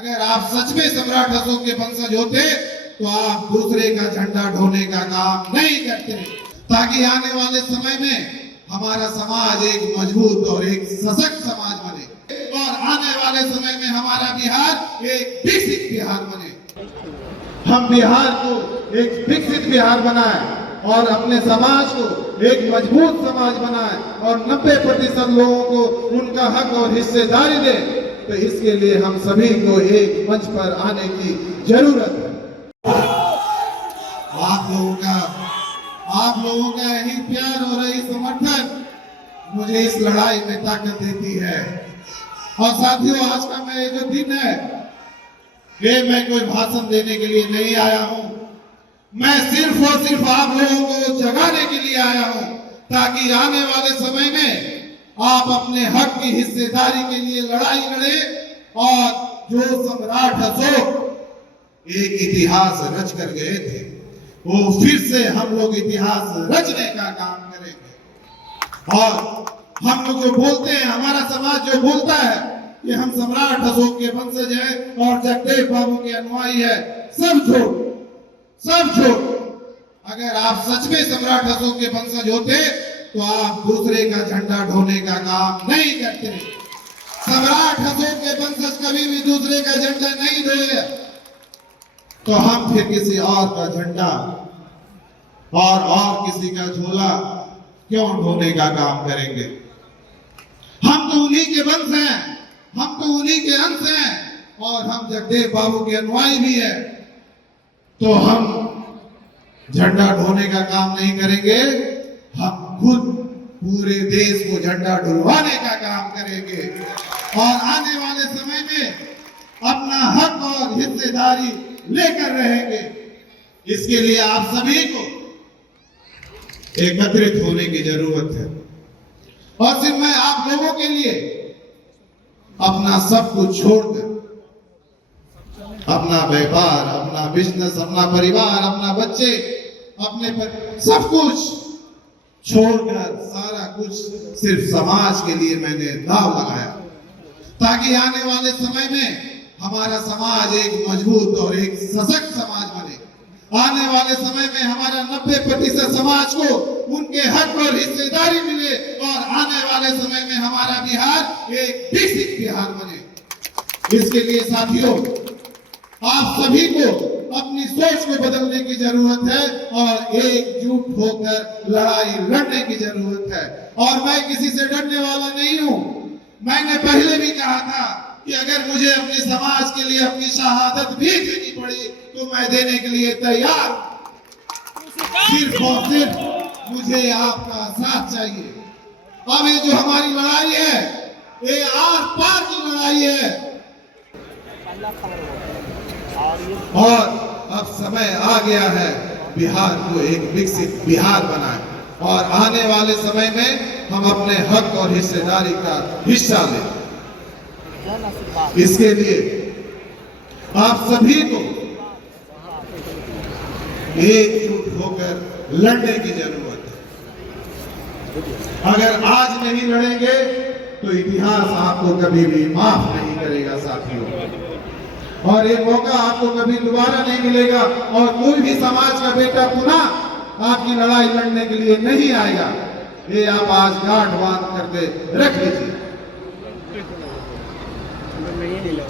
अगर आप सच में सम्राट अशोक के वंशज होते तो आप दूसरे का झंडा ढोने का काम नहीं करते, ताकि आने वाले समय में हमारा समाज एक मजबूत और एक सशक्त समाज बने और आने वाले समय में हमारा बिहार एक विकसित बिहार बने। हम बिहार को एक विकसित बिहार बनाएं और अपने समाज को एक मजबूत समाज बनाएं और 90% लोगों को उनका हक और हिस्सेदारी दें। तो इसके लिए हम सभी को एक मंच पर आने की जरूरत है। आप लोगों का यही प्यार और यही समर्थन मुझे इस लड़ाई में ताकत देती है। और साथियों, आज का मैं जो दिन है, ये मैं कोई भाषण देने के लिए नहीं आया हूं। मैं सिर्फ और सिर्फ आप लोगों को जगाने के लिए आया हूं, ताकि आने वाले समय में आप अपने हक की हिस्सेदारी के लिए लड़ाई लड़े और जो सम्राट अशोक एक इतिहास रच कर गए थे, वो फिर से हम लोग इतिहास रचने का काम करेंगे। और हम लोग जो बोलते हैं, हमारा समाज जो बोलता है कि हम सम्राट अशोक के वंशज हैं और जगदेव बाबू के अनुयायी है, सब झूठ। अगर आप सच में सम्राट अशोक के वंशज होते तो आप दूसरे का झंडा ढोने का काम नहीं करते। सम्राट अशोक के वंशज कभी भी दूसरे का झंडा नहीं ढोए, तो हम फिर किसी और का झंडा और किसी का झोला क्यों ढोने का काम करेंगे। हम तो उन्हीं के वंश हैं, हम तो उन्हीं के अंश हैं और हम जगदेव बाबू के अनुयायी भी है। तो हम झंडा ढोने का काम नहीं करेंगे, हम खुद पूरे देश को झंडा ढुलवाने का काम करेंगे और आने वाले समय में अपना हक और हिस्सेदारी लेकर रहेंगे। इसके लिए आप सभी को एकत्रित होने की जरूरत है। और सिर्फ मैं आप लोगों के लिए अपना सब कुछ छोड़कर, अपना व्यापार, अपना बिजनेस, अपना परिवार, अपना बच्चे, अपने सब कुछ छोड़कर सारा कुछ सिर्फ समाज के लिए मैंने दाव लगाया, ताकि आने वाले समय में हमारा समाज एक मजबूत और एक सशक्त समाज बने। आने वाले समय में हमारा 90% समाज को उनके हक और हिस्सेदारी मिले और आने वाले समय में हमारा बिहार एक विकसित बिहार बने। इसके लिए साथियों, आप सभी को अपनी सोच को बदलने की जरूरत है और एकजुट होकर लड़ाई लड़ने की जरूरत है। और मैं किसी से डरने वाला नहीं हूं। मैंने पहले भी कहा था कि अगर मुझे अपने समाज के लिए अपनी शहादत भी देनी पड़ी तो मैं देने के लिए तैयार। सिर्फ और सिर्फ मुझे आपका साथ चाहिए। अब ये जो हमारी लड़ाई है, ये आर पार की लड़ाई है और अब समय आ गया है बिहार को एक विकसित बिहार बनाए और आने वाले समय में हम अपने हक और हिस्सेदारी का हिस्सा लें। इसके लिए आप सभी को एकजुट होकर लड़ने की जरूरत है। अगर आज नहीं लड़ेंगे तो इतिहास आपको कभी भी माफ नहीं करेगा साथियों, और ये मौका आपको कभी दोबारा नहीं मिलेगा और कोई भी समाज का बेटा पुनः आपकी लड़ाई लड़ने के लिए नहीं आएगा। ये आप आज गांठ बांध करके रख लीजिए।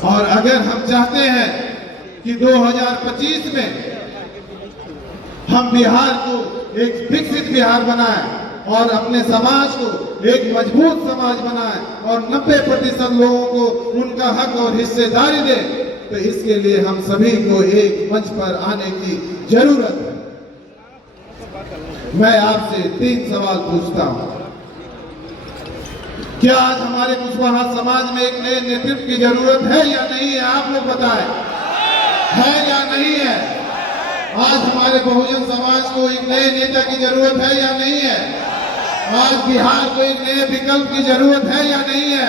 और अगर हम चाहते हैं कि 2025 में हम बिहार को एक विकसित बिहार बनाएं और अपने समाज को एक मजबूत समाज बनाएं और 90% लोगों को उनका हक और हिस्सेदारी दें, तो इसके लिए हम सभी को एक मंच पर आने की जरूरत है। मैं आपसे 3 सवाल पूछता हूं। क्या आज हमारे कुशवाहा समाज में एक नए नेतृत्व की जरूरत है या नहीं है? आप लोग बताएं, है या नहीं है? आज हमारे बहुजन समाज को एक नए नेता की जरूरत है या नहीं है? आज बिहार को एक नए विकल्प की जरूरत है या नहीं है?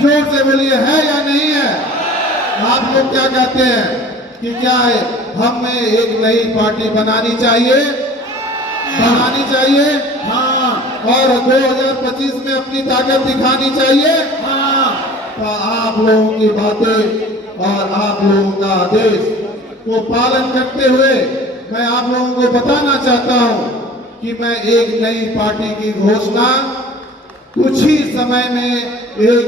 जोर से बोलिए, है या नहीं है? आप लोग क्या कहते हैं कि क्या है, हमें एक नई पार्टी बनानी चाहिए? हाँ। और 2025 में अपनी ताकत दिखानी चाहिए। हाँ। तो आप लोगों की बातें और आप लोगों का आदेश को पालन करते हुए मैं आप लोगों को बताना चाहता हूं कि मैं एक नई पार्टी की घोषणा कुछ ही समय में एक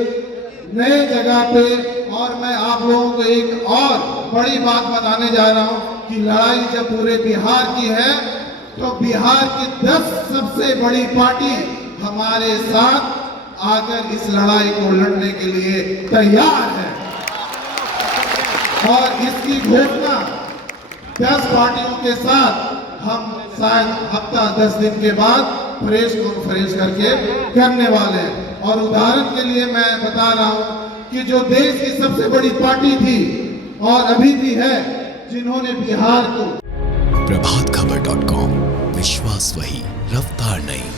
नए जगह पे, और मैं आप लोगों को एक और बड़ी बात बताने जा रहा हूं कि लड़ाई जब पूरे बिहार की है तो बिहार की 10 सबसे बड़ी पार्टी हमारे साथ आकर इस लड़ाई को लड़ने के लिए तैयार है। और इसकी घोषणा 10 पार्टियों के साथ हम शायद हफ्ता 10 दिन के बाद प्रेस कॉन्फ्रेंस करके करने वाले हैं। और उदाहरण के लिए मैं बता रहा हूं कि जो देश की सबसे बड़ी पार्टी थी और अभी भी है, जिन्होंने बिहार को प्रभातखबर.com, विश्वास वही, रफ्तार नहीं।